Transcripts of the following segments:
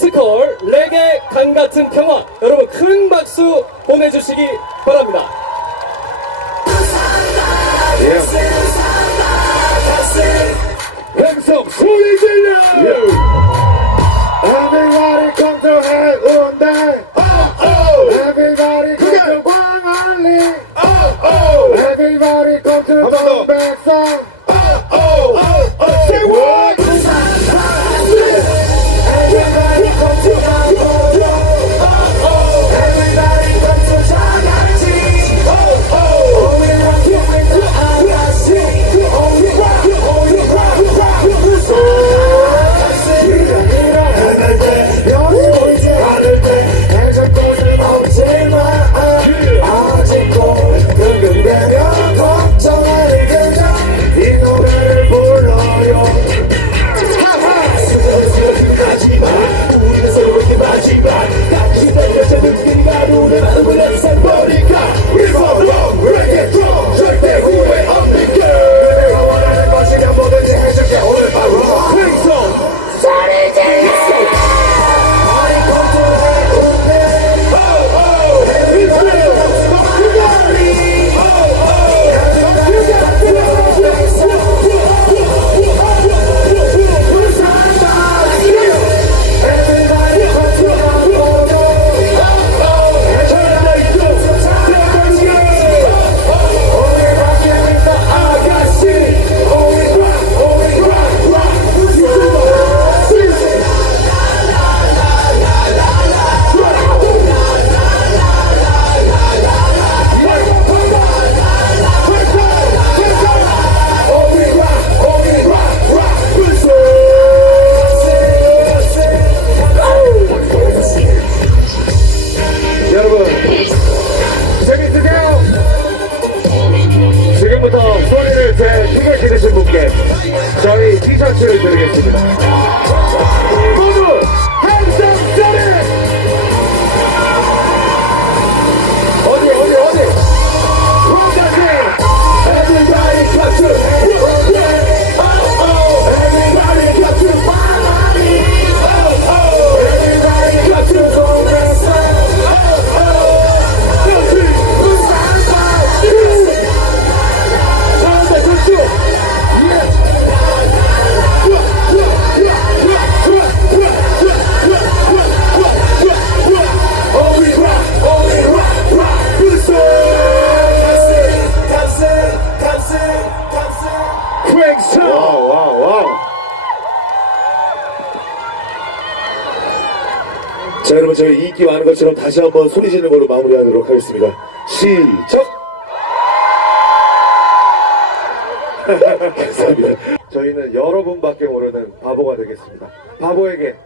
스컬 레게 강같은 평화, 여러분 큰 박수 보내주시기 바랍니다. 행성 소리 질러! Everybody come to 해운대. Everybody come to 광안리. Everybody come to 동백섬. Say what? Everybody come to 바라보는. Everybody come to 자갈치. Only rock you into 아가씨. Only rock you, only rock you, rock you. 하늘 때 여기 보이지 않을 때 해적꽃을 먹지 마. 아직도 끙끙대며 걱정하는 그냥 이 노래를 불러요. 하지마 우리는 서로에게 마지막 같이 달려서 눈길이가 눈에 마음을 항상 버리까 리버로 reggae drum 절대 후회 없는 걸 내가 원하는 것이면 뭐든지 해줄게 오늘 바로 행성 소리 질러. 여러분 재밌으세요? 지금부터 소리를 제 힘을 기르신 분께 저희 티셔츠를 드리겠습니다. 모두 행성 소리! 어디 원장님! Everybody got to Everybody got to Everybody got to 동백섬. 자, 여러분 저희 인기 많은 것처럼 다시 한번 소리 지르는 걸로 마무리하도록 하겠습니다. 시작! 감사합니다. 저희는 여러분밖에 모르는 바보가 되겠습니다. 바보에게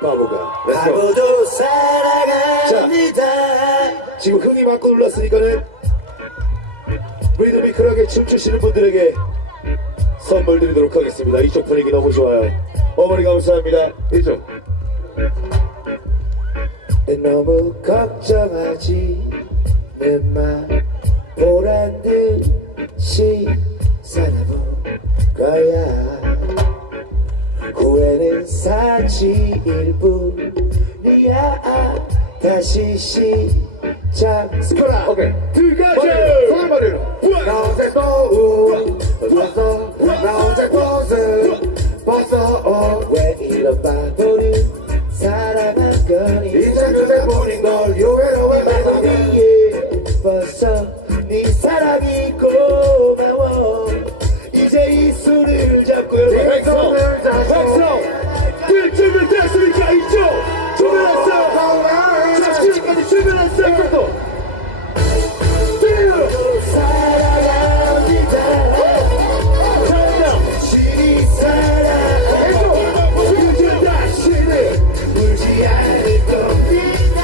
바보가. 바보도 사랑합니다. 자, 지금 흥이 많고 눌렀으니까는 리드미컬하게 춤추시는 분들에게 선물 드리도록 하겠습니다. 이쪽 분위기 너무 좋아요. 어머니 감사합니다. 이쪽. 너무 걱정하지 마. 보란 듯이 살아볼 거야. 후회는 사치일 뿐이야. 다시 시작. 스컬아. 오케이. 들어가자. 손을 나 혼자 또 웃었어. 나 혼자 꽃을 벗어. 왜 이런 바보를 사랑한 거니. 이제 그대 보낸 걸 요외로만 마음 위에 벌써 네 사랑이 고마워. 이제 이 손을 잡고 내 손을 잡고 들 준비됐으니까 이쪽 준비됐어. 자 지금까지 준비됐어. 이쪽도 사랑합니다. 전혀 신이 사랑해도 지금 다시는 울지 않을 겁니다.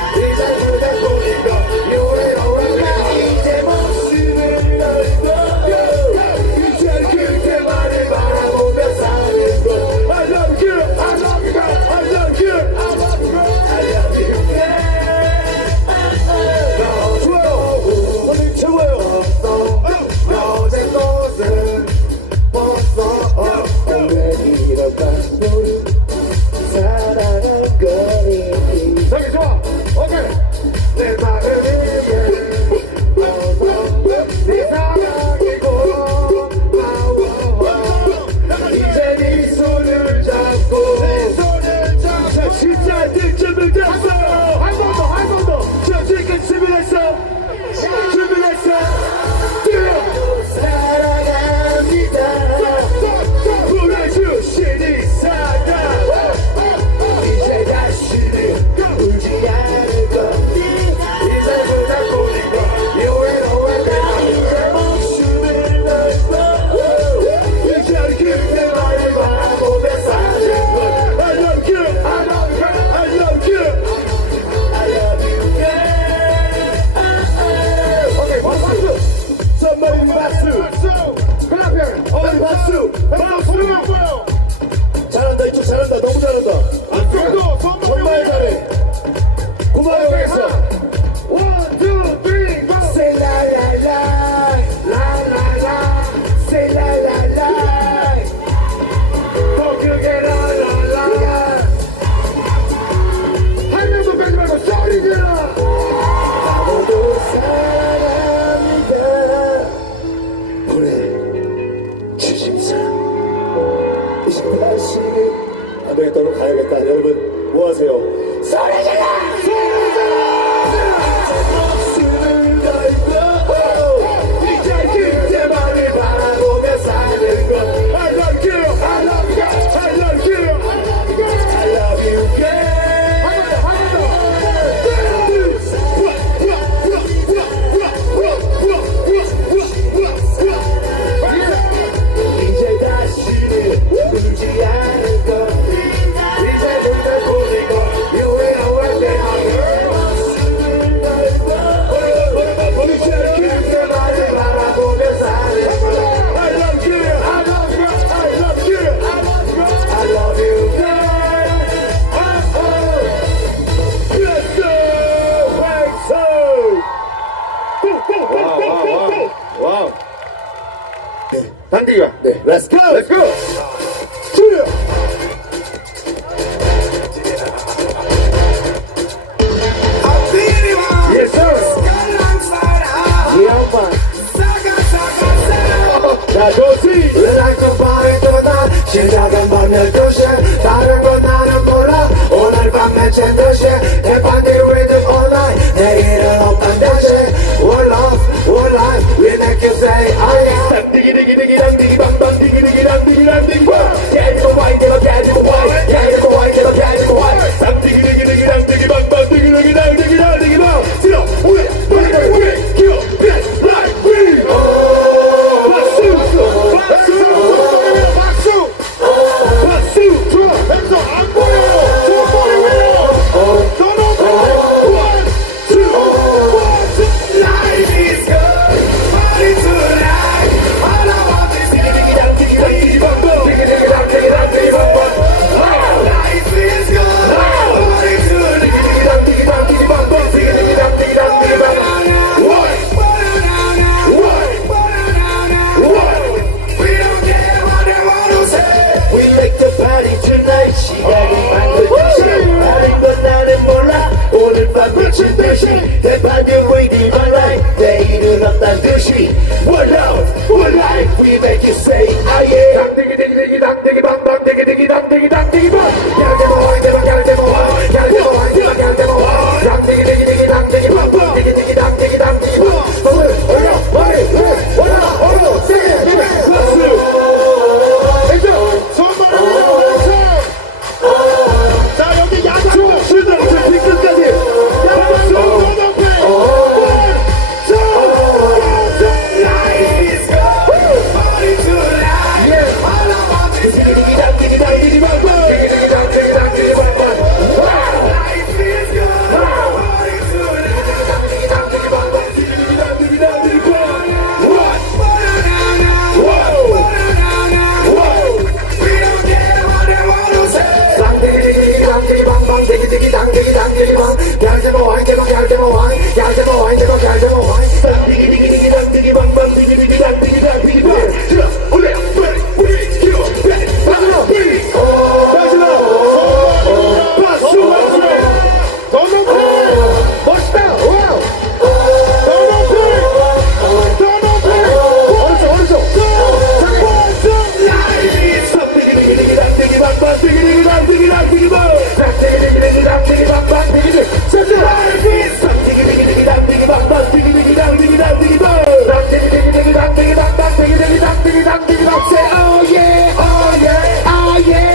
마지막 say oh yeah oh yeah oh yeah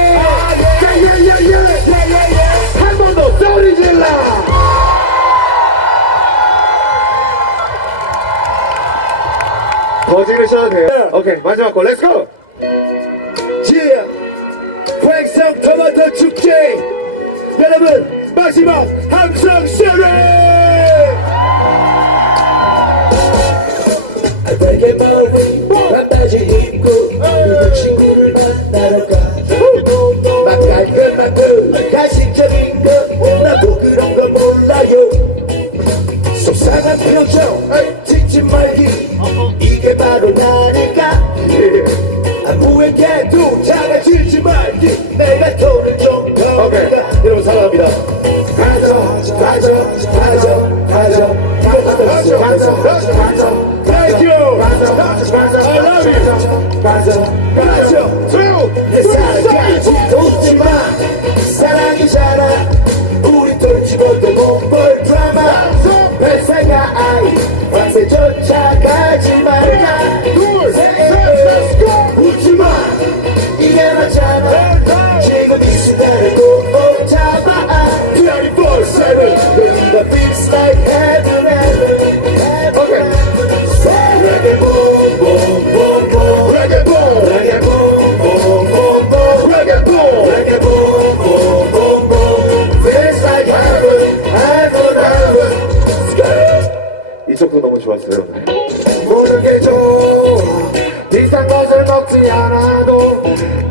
한 번 더 소리 질러 더 지르셔도 돼요. 오케이 마지막 거 렛츠고. Yeah 횡성 토마토 축제 여러분 마지막 함성 소리 되게 멀리 반바지 입고 누구 친구를 만나러 가 막 깔끔하고 가식적인 거나 부끄러운 거 몰라요 속상한 표정 짓지 말기 이게 바로 나니까 아무에게도 작아지지 말기 내가 돈을 좀 더 오케이 여러분 사랑합니다 가져 Thank you I love you 가져 내 사랑까지 웃지마 사랑이잖아 우리 돌치고도 못볼 드라마 별세가 아이 밤새 쫓아가지 말자 웃지마 이게 맞잖아 지금 이 순간을 꼭 잡아 24/7 여기가 feels like heaven heaven Reggae boom boom boom boom Reggae boom Reggae boom boom boom boom Reggae boom Reggae boom boom boom boom Feels like heaven heaven heaven 이쪽도 너무 좋았어요 모든 게 좋아 비싼 것을 먹지 않아도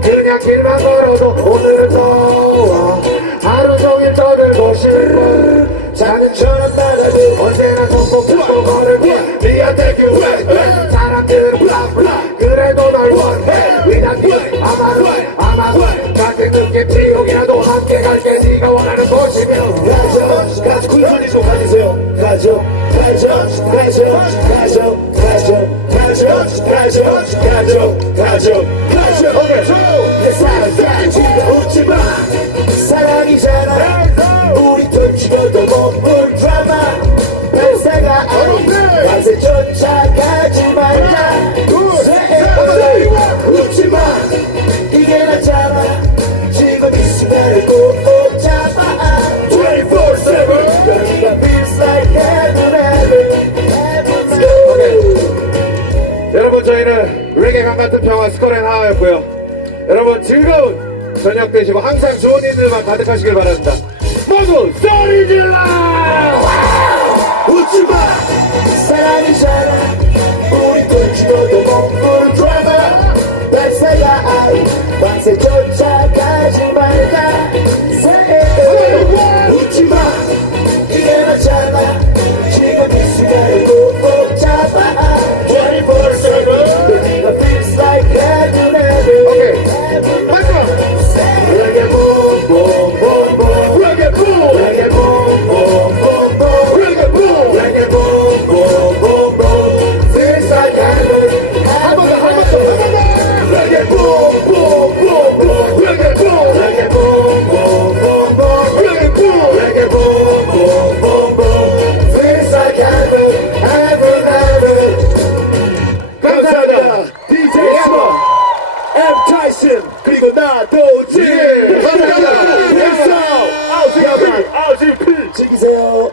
그냥 길만 걸어도 오늘은 좋아 하루 종일 떠들고 싶어 자는처럼 날아도 언제나 손목잡고 걸을게 니한테 교회 사람들은 블라블라 그래도 널 원해 위단기 아마 같은 느낌 지옥이라도 함께 갈게 네가 원하는 곳이면 가져 쿨소리 좀 가지세요 가져 오케이 내 사랑까지 웃지마 사랑이잖아 우리 돌치고도 못볼 드라마 별세가 아닌 밤새 쫓아가지 말자 웃지마 이게 맞잖아 지금 이 순간을 꼭 잡아 24/7 여기가 feels like heaven heaven 여러분 저희는 레게 강 같은 평화 스컬 앤 하하였고요 여러분 즐거운 저녁 되시고 항상 좋은 일들만 가득하시길 바랍니다 모두 소리 질러 웃지마 사랑이잖아 우리 돌치고도 못볼 드라마 별세가 아이 밤새 쫓아가지 말자 웃지마 이게 맞잖아 지금 이 순간을 꼭 잡아 24/7 여기가 feels like heaven heaven 마지막 Reggae boom boom boom boom Reggae boom Reggae boom boom boom boom Reggae boom Reggae boom boom boom boom Feels like heaven heaven Reggae boom boom boom boom Reggae boom Reggae boom boom boom boom Reggae boom Reggae boom boom boom boom Feels like heaven heaven heaven 감사합니다 DJ 에머 M 타이슨 그리고 나도지 감사합니다. 아우지 즐기세요.